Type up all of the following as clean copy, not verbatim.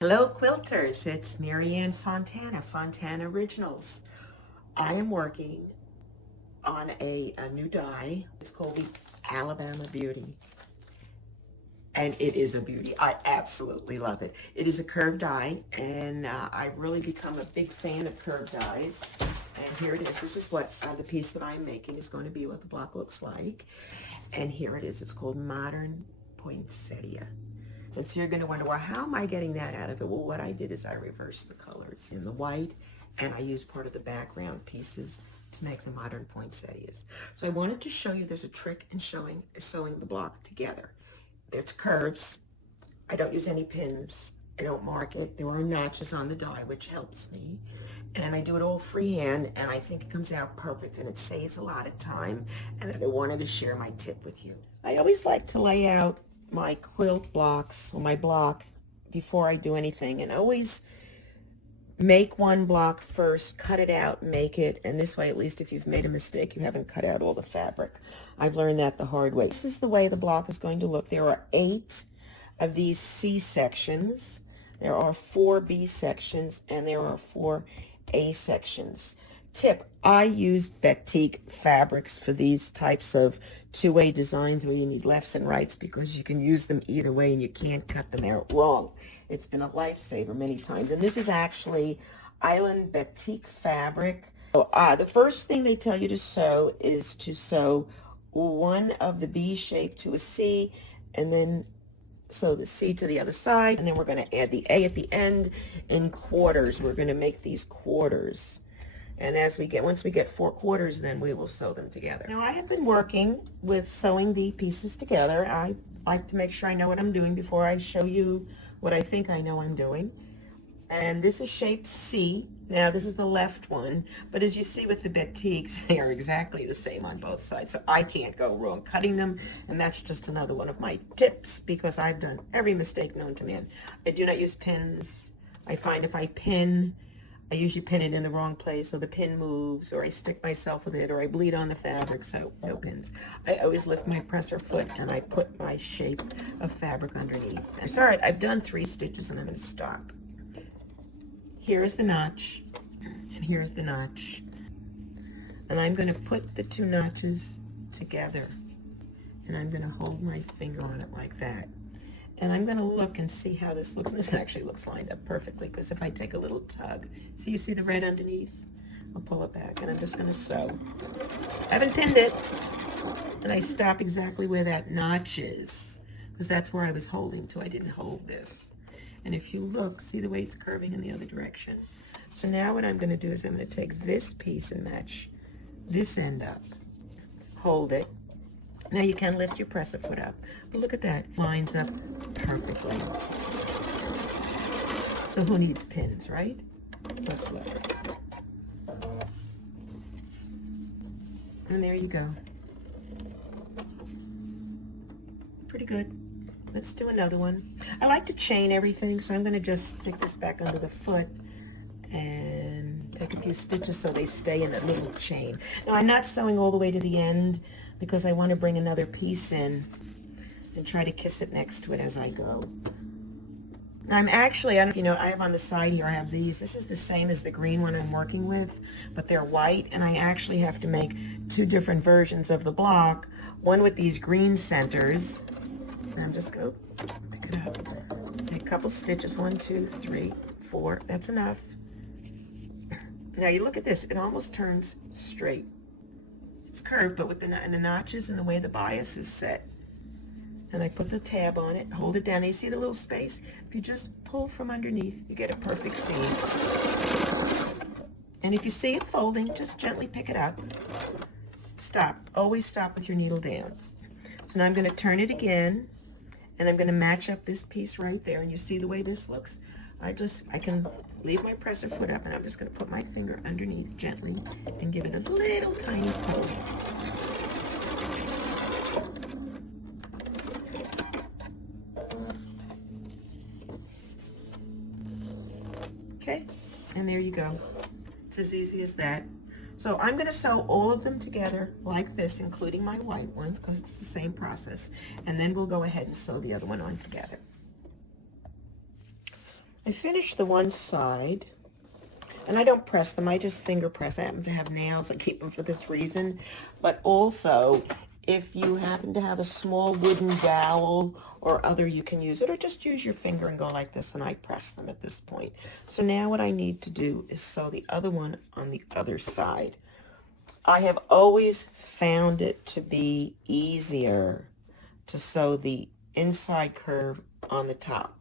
Hello quilters, it's Marianne Fontana, Fontana Originals. I am working on a new die. It's called the Alabama Beauty. And it is a beauty. I absolutely love it. It is a curved die, and I've really become a big fan of curved dies. And here it is. This is what the piece that I'm making is going to be, what the block looks like. And here it is. It's called Modern Poinsettia. And so you're going to wonder, well, how am I getting that out of it? Well, what I did is I reversed the colors in the white, and I used part of the background pieces to make the modern poinsettias. So I wanted to show you there's a trick in sewing the block together. There's curves. I don't use any pins. I don't mark it. There are notches on the die, which helps me. And I do it all freehand, and I think it comes out perfect, and it saves a lot of time. And I wanted to share my tip with you. I always like to lay out my quilt blocks, or my block, before I do anything, and always make one block first, cut it out, make it, and this way, at least if you've made a mistake, you haven't cut out all the fabric. I've learned that the hard way. This is the way the block is going to look. There are 8 of these C sections, there are 4 B sections, and there are 4 A sections. Tip, I use batik fabrics for these types of two-way designs where you need lefts and rights, because you can use them either way and you can't cut them out wrong. It's been a lifesaver many times. And this is actually Island Batik fabric. So, the first thing they tell you to sew is to sew one of the B shape to a C, and then sew the C to the other side, and then we're going to add the A at the end in quarters. We're going to make these quarters. And once we get 4 quarters, then we will sew them together. Now, I have been working with sewing the pieces together. I like to make sure I know what I'm doing before I show you what I think I know I'm doing. And this is shape C. Now, this is the left one, but as you see with the batiks, they are exactly the same on both sides, so I can't go wrong cutting them, and that's just another one of my tips, because I've done every mistake known to man. I do not use pins. I find if I pin, I usually pin it in the wrong place, so the pin moves, or I stick myself with it, or I bleed on the fabric, so no pins. I always lift my presser foot, and I put my shape of fabric underneath. So, all right, I've done 3 stitches, and I'm going to stop. Here's the notch, and here's the notch. And I'm going to put the 2 notches together, and I'm going to hold my finger on it like that. And I'm going to look and see how this looks. This actually looks lined up perfectly, because if I take a little tug, see, you see the red underneath? I'll pull it back, and I'm just going to sew. I haven't pinned it, and I stop exactly where that notch is, because that's where I was holding to. I didn't hold this. And if you look, see the way it's curving in the other direction? So now what I'm going to do is I'm going to take this piece and match this end up, hold it. Now you can lift your presser foot up, but look at that, lines up perfectly. So who needs pins, right? Let's look. And there you go. Pretty good. Let's do another one. I like to chain everything, so I'm going to just stick this back under the foot and take a few stitches so they stay in a little chain. Now, I'm not sewing all the way to the end, because I want to bring another piece in and try to kiss it next to it as I go. I'm actually, I don't know if you know, I have on the side here, I have these. This is the same as the green one I'm working with, but they're white, and I actually have to make 2 different versions of the block, one with these green centers. And I'm just going to pick it up. Make a couple stitches, 1, 2, 3, 4. That's enough. Now you look at this, it almost turns straight. It's curved, but with the notches and the way the bias is set. And I put the tab on it, hold it down. And you see the little space? If you just pull from underneath, you get a perfect seam. And if you see it folding, just gently pick it up. Stop. Always stop with your needle down. So now I'm going to turn it again, and I'm going to match up this piece right there. And you see the way this looks? I can leave my presser foot up, and I'm just going to put my finger underneath gently and give it a little tiny pull. Okay, and there you go. It's as easy as that. So I'm going to sew all of them together like this, including my white ones, because it's the same process. And then we'll go ahead and sew the other one on together. I finished the one side, and I don't press them, I just finger press. I happen to have nails, I keep them for this reason. But also, if you happen to have a small wooden dowel or other, you can use it, or just use your finger and go like this, and I press them at this point. So now what I need to do is sew the other one on the other side. I have always found it to be easier to sew the inside curve on the top.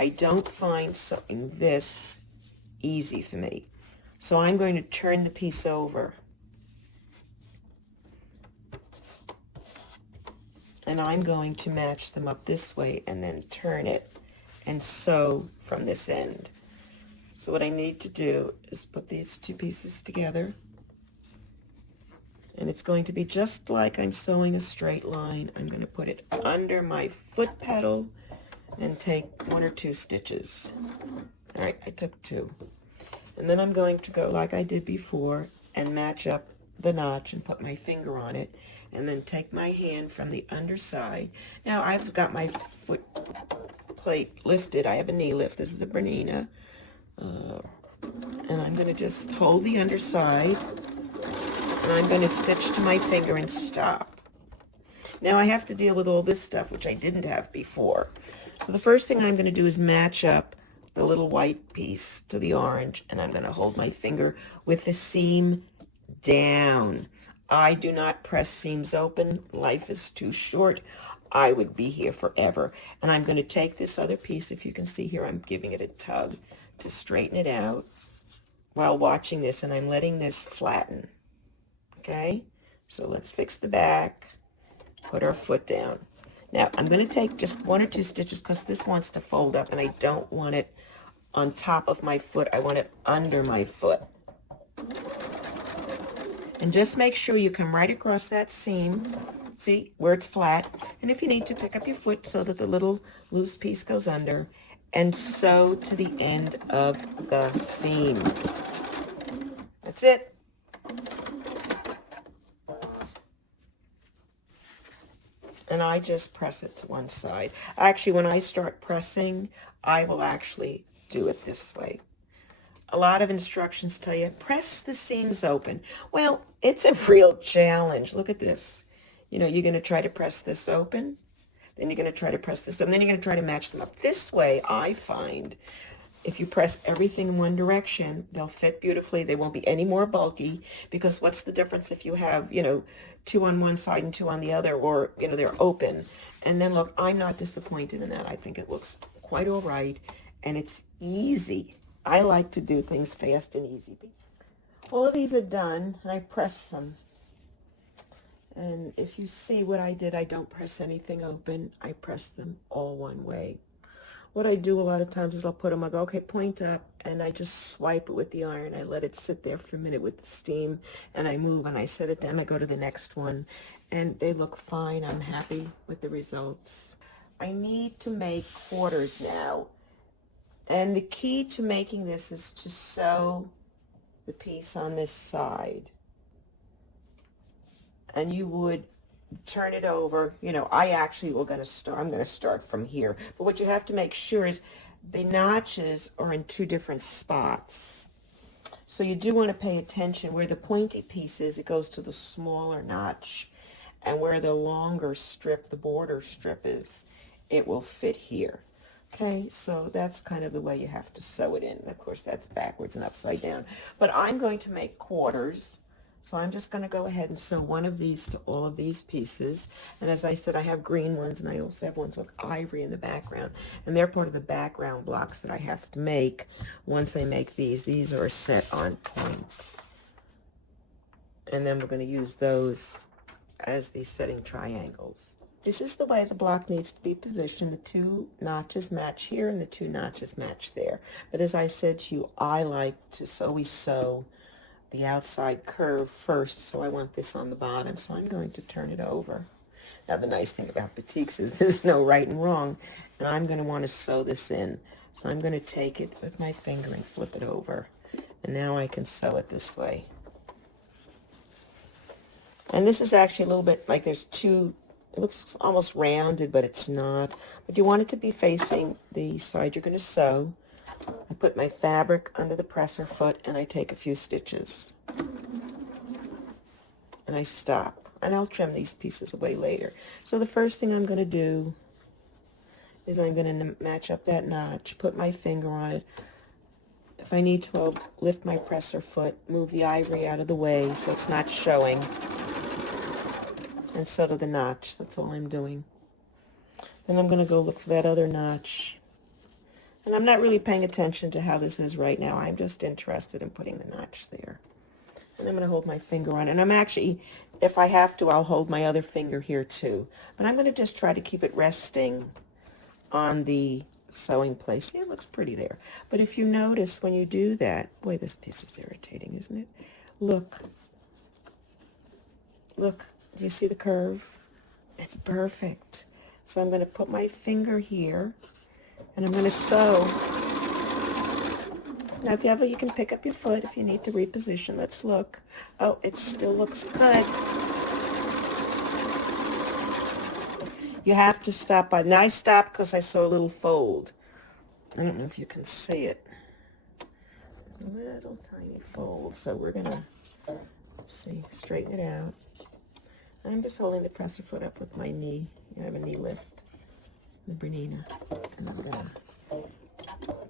I don't find sewing this easy for me. So I'm going to turn the piece over. And I'm going to match them up this way and then turn it and sew from this end. So what I need to do is put these two pieces together. And it's going to be just like I'm sewing a straight line. I'm going to put it under my foot pedal and take 1 or 2 stitches. All right, I took 2. And then I'm going to go like I did before and match up the notch and put my finger on it, and then take my hand from the underside. Now I've got my foot plate lifted. I have a knee lift. This is a Bernina. And I'm going to just hold the underside, and I'm going to stitch to my finger and stop. Now I have to deal with all this stuff, which I didn't have before. So the first thing I'm going to do is match up the little white piece to the orange, and I'm going to hold my finger with the seam down. I do not press seams open. Life is too short. I would be here forever. And I'm going to take this other piece. If you can see here, I'm giving it a tug to straighten it out while watching this, and I'm letting this flatten. Okay? So let's fix the back. Put our foot down. Now, I'm going to take just 1 or 2 stitches because this wants to fold up, and I don't want it on top of my foot. I want it under my foot. And just make sure you come right across that seam, see, where it's flat. And if you need to, pick up your foot so that the little loose piece goes under, and sew to the end of the seam. That's it. And I just press it to one side. Actually, when I start pressing, I will actually do it this way. A lot of instructions tell you, press the seams open. Well, it's a real challenge. Look at this. You know, you're going to try to press this open, then you're going to try to press this open, then you're going to try to match them up. This way, I find, if you press everything in one direction, they'll fit beautifully. They won't be any more bulky, because what's the difference if you have, 2 on one side and 2 on the other, or, they're open. And then look, I'm not disappointed in that. I think it looks quite all right, and it's easy. I like to do things fast and easy. All of these are done, and I press them. And if you see what I did, I don't press anything open. I press them all one way. What I do a lot of times is I'll put them, I go, okay, point up, and I just swipe it with the iron. I let it sit there for a minute with the steam, and I move, and I set it down. I go to the next one, and they look fine. I'm happy with the results. I need to make quarters now. And the key to making this is to sew the piece on this side. And you would turn it over. I actually I'm going to start from here. But what you have to make sure is the notches are in 2 different spots. So you do want to pay attention. Where the pointy piece is, it goes to the smaller notch. And where the longer strip, the border strip is, it will fit here. Okay, so that's kind of the way you have to sew it in. Of course, that's backwards and upside down. But I'm going to make quarters. So I'm just going to go ahead and sew one of these to all of these pieces. And as I said, I have green ones, and I also have ones with ivory in the background. And they're part of the background blocks that I have to make once I make these. These are set on point. And then we're going to use those as the setting triangles. This is the way the block needs to be positioned. The 2 notches match here, and the 2 notches match there. But as I said to you, I like to always sew the outside curve first, so I want this on the bottom. So I'm going to turn it over. Now the nice thing about batiks is there's no right and wrong, and I'm going to want to sew this in. So I'm going to take it with my finger and flip it over. And now I can sew it this way. And this is actually a little bit like there's 2, it looks almost rounded, but it's not. But you want it to be facing the side you're going to sew. I put my fabric under the presser foot and I take a few stitches. And I stop. And I'll trim these pieces away later. So the first thing I'm going to do is I'm going to match up that notch, put my finger on it. If I need to, I'll lift my presser foot, move the ivory out of the way so it's not showing. And so do the notch. That's all I'm doing. Then I'm going to go look for that other notch. And I'm not really paying attention to how this is right now. I'm just interested in putting the notch there. And I'm going to hold my finger on it. And I'm actually, if I have to, I'll hold my other finger here too. But I'm going to just try to keep it resting on the sewing place. See, it looks pretty there. But if you notice when you do that, boy, this piece is irritating, isn't it? Look. Look. Do you see the curve? It's perfect. So I'm going to put my finger here, and I'm going to sew. Now, if you ever, you can pick up your foot if you need to reposition. Let's look. Oh, it still looks good. You have to stop by. Now I stopped because I saw a little fold. I don't know if you can see it. A little tiny fold. So we're going to, see, straighten it out. I'm just holding the presser foot up with my knee. I have a knee lift, the Bernina. And I'm going to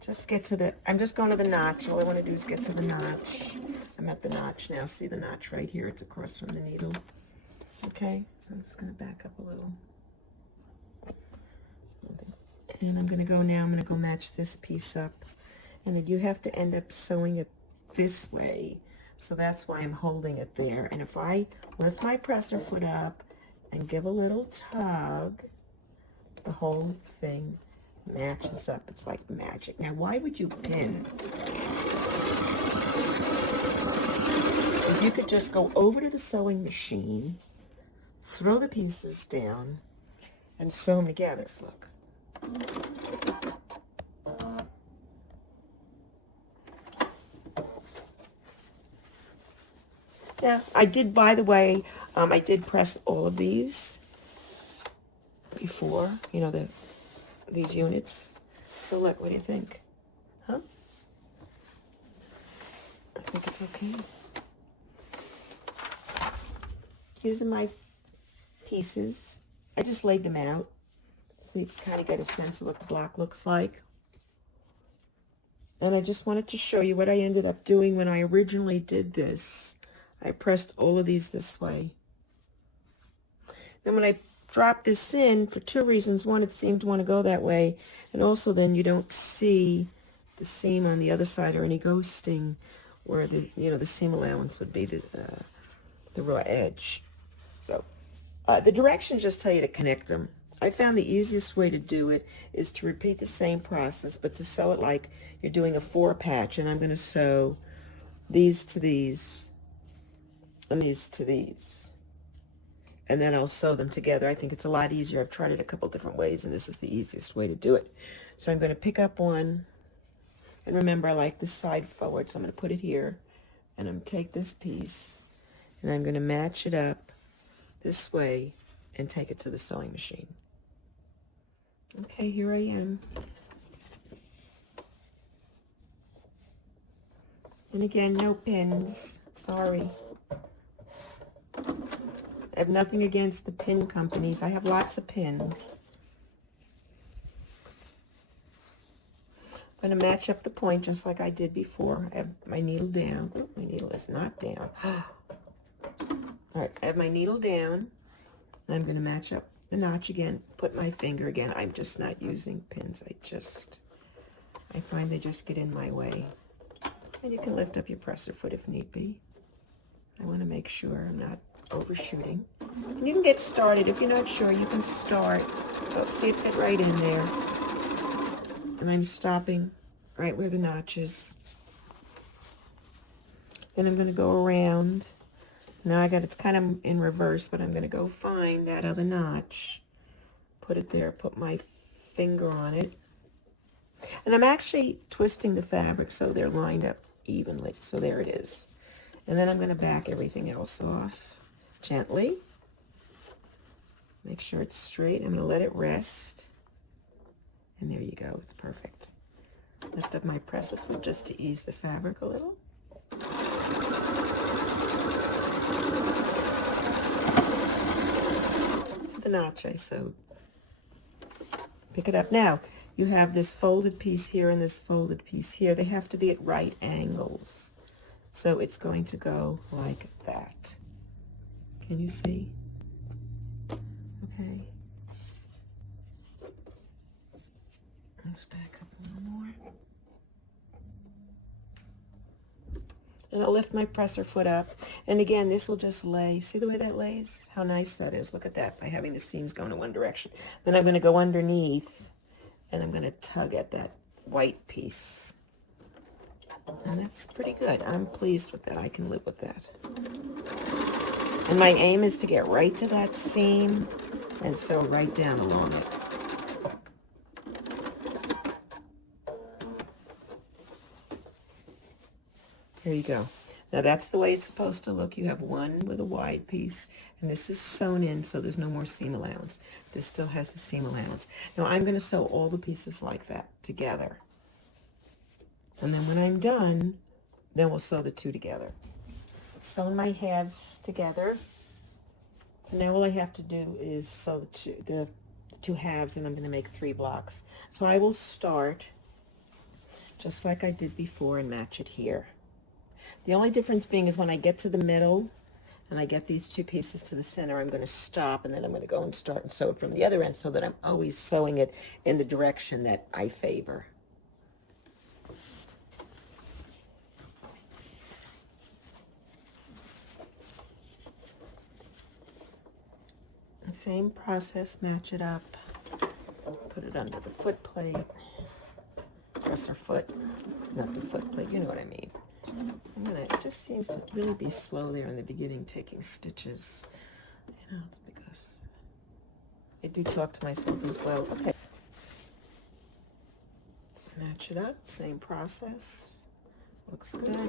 just get to the, I'm just going to the notch. All I want to do is get to the notch. I'm at the notch now. See the notch right here? It's across from the needle. Okay, so I'm just going to back up a little. And I'm going to go now, I'm going to go match this piece up. And you have to end up sewing it this way. So that's why I'm holding it there. And if I lift my presser foot up and give a little tug, the whole thing matches up. It's like magic. Now, why would you pin? If you could just go over to the sewing machine, throw the pieces down, and sew them together. Let's look. Yeah, I did, by the way, I did press all of these before, you know, these units. So look, what do you think? Huh? I think it's okay. Here's my pieces. I just laid them out so you can kind of get a sense of what the block looks like. And I just wanted to show you what I ended up doing when I originally did this. I pressed all of these this way. Then when I dropped this in, for two reasons. One, it seemed to want to go that way, and also then you don't see the seam on the other side or any ghosting where the, you know, the seam allowance would be the raw edge. So the directions just tell you to connect them. I found the easiest way to do it is to repeat the same process, but to sew it like you're doing a 4-patch, and I'm going to sew these to these and these to these, and then I'll sew them together. I think it's a lot easier. I've tried it a couple different ways, and this is the easiest way to do it. So I'm going to pick up one, and remember I like this side forward, so I'm going to put it here, and I'm going to take this piece, and I'm going to match it up this way and take it to the sewing machine. Okay, here I am. And again, no pins. Sorry. I have nothing against the pin companies. I have lots of pins. I'm going to match up the point just like I did before. I have my needle down. Oh, my needle is not down. All right, I have my needle down. And I'm going to match up the notch again. Put my finger again. I'm just not using pins. I find they just get in my way. And you can lift up your presser foot if need be. I want to make sure I'm not overshooting. And you can get started. If you're not sure, you can start. Oh, see, it fit right in there. And I'm stopping right where the notch is. Then I'm going to go around. Now it's kind of in reverse, but I'm going to go find that other notch. Put it there, put my finger on it. And I'm actually twisting the fabric so they're lined up evenly. So there it is. And then I'm going to back everything else off gently. Make sure it's straight. I'm going to let it rest. And there you go. It's perfect. Lift up my presser foot just to ease the fabric a little. To the notch I sewed. Pick it up. Now, you have this folded piece here and this folded piece here. They have to be at right angles. So it's going to go like that. Can you see? Okay. Let's back up a little more. And I'll lift my presser foot up. And again, this will just lay. See the way that lays? How nice that is. Look at that, by having the seams going in one direction. Then I'm going to go underneath, and I'm going to tug at that white piece. And that's pretty good. I'm pleased with that. I can live with that. And my aim is to get right to that seam and sew right down along it. Here you go. Now that's the way it's supposed to look. You have one with a wide piece, and this is sewn in, so there's no more seam allowance. This still has the seam allowance. Now I'm going to sew all the pieces like that together. And then when I'm done, then we'll sew the two together. Sewn my halves together. So now all I have to do is sew the two halves, and I'm going to make 3 blocks. So I will start just like I did before and match it here. The only difference being is when I get to the middle and I get these 2 pieces to the center, I'm going to stop, and then I'm going to go and start and sew it from the other end so that I'm always sewing it in the direction that I favor. Same process, match it up, put it under the foot plate, presser foot, not the foot plate, you know what I mean. It just seems to really be slow there in the beginning, taking stitches. You know, it's because I do talk to myself as well. Okay. Match it up, same process. Looks good. Go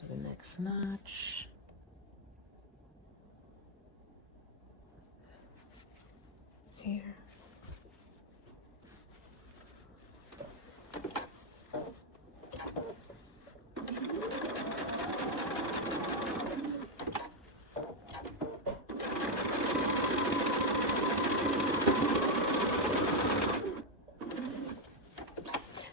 to the next notch. Here.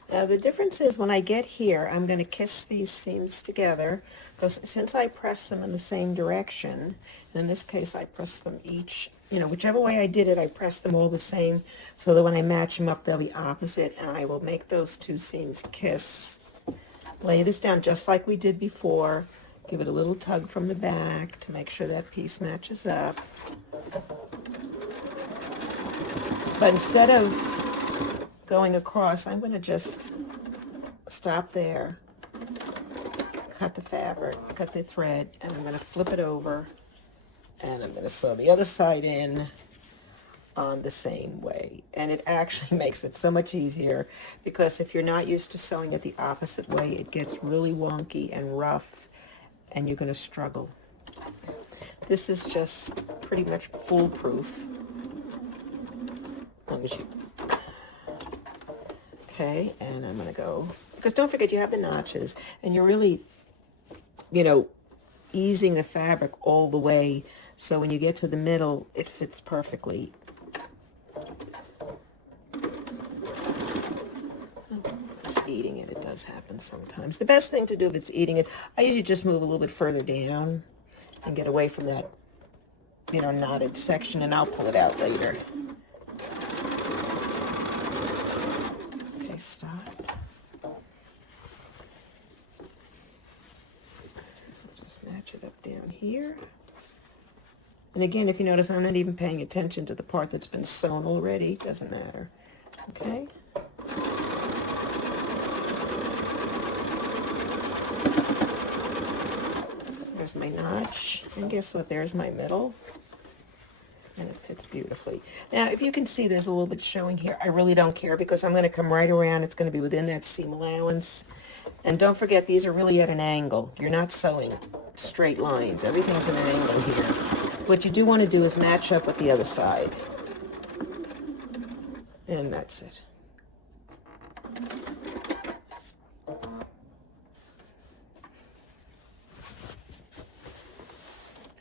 Now the difference is when I get here, I'm going to kiss these seams together, because since I press them in the same direction, and in this case I press them each, you know, whichever way I did it, I press them all the same, so that when I match them up, they'll be opposite, and I will make those 2 seams kiss. Lay this down just like we did before. Give it a little tug from the back to make sure that piece matches up. But instead of going across, I'm going to just stop there, cut the fabric, cut the thread, and I'm going to flip it over, and I'm going to sew the other side in on the same way. And it actually makes it so much easier, because if you're not used to sewing it the opposite way, it gets really wonky and rough, and you're going to struggle. This is just pretty much foolproof. As long as you... Okay, and I'm going to go, because don't forget you have the notches, and you're really, you know, easing the fabric all the way, so when you get to the middle, it fits perfectly. It's eating it. It does happen sometimes. The best thing to do if it's eating it, I usually just move a little bit further down and get away from that, you know, knotted section, and I'll pull it out later. Stop. Just match it up down here. And again, if you notice, I'm not even paying attention to the part that's been sewn already. Doesn't matter. Okay. There's my notch. And guess what? There's my middle. And it fits beautifully. Now, if you can see, there's a little bit showing here. I really don't care, because I'm going to come right around. It's going to be within that seam allowance. And don't forget, these are really at an angle. You're not sewing straight lines. Everything's at an angle here. What you do want to do is match up with the other side. And that's it.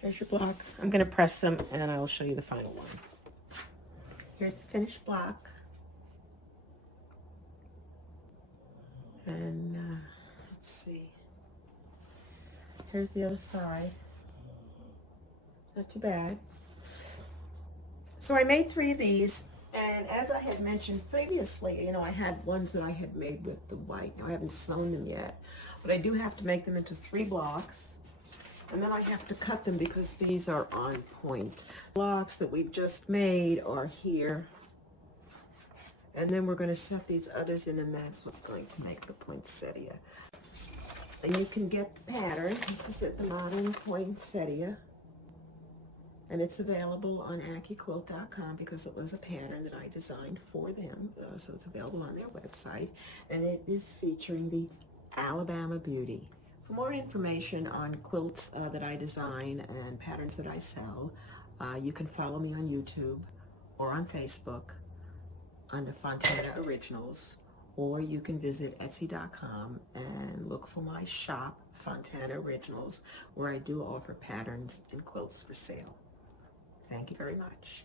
Here's your block. I'm going to press them and I'll show you the final one. Here's the finished block. And let's see. Here's the other side. Not too bad. So I made 3 of these, and as I had mentioned previously, you know, I had ones that I had made with the white. Now, I haven't sewn them yet, but I do have to make them into 3 blocks. And then I have to cut them because these are on point. Blocks that we've just made are here. And then we're going to set these others in, and that's what's going to make the poinsettia. And you can get the pattern. This is at the Modern Poinsettia. And it's available on AccuQuilt.com because it was a pattern that I designed for them. So it's available on their website. And it is featuring the Alabama Beauty. For more information on quilts that I design and patterns that I sell, you can follow me on YouTube or on Facebook under Fontana Originals, or you can visit Etsy.com and look for my shop, Fontana Originals, where I do offer patterns and quilts for sale. Thank you very much.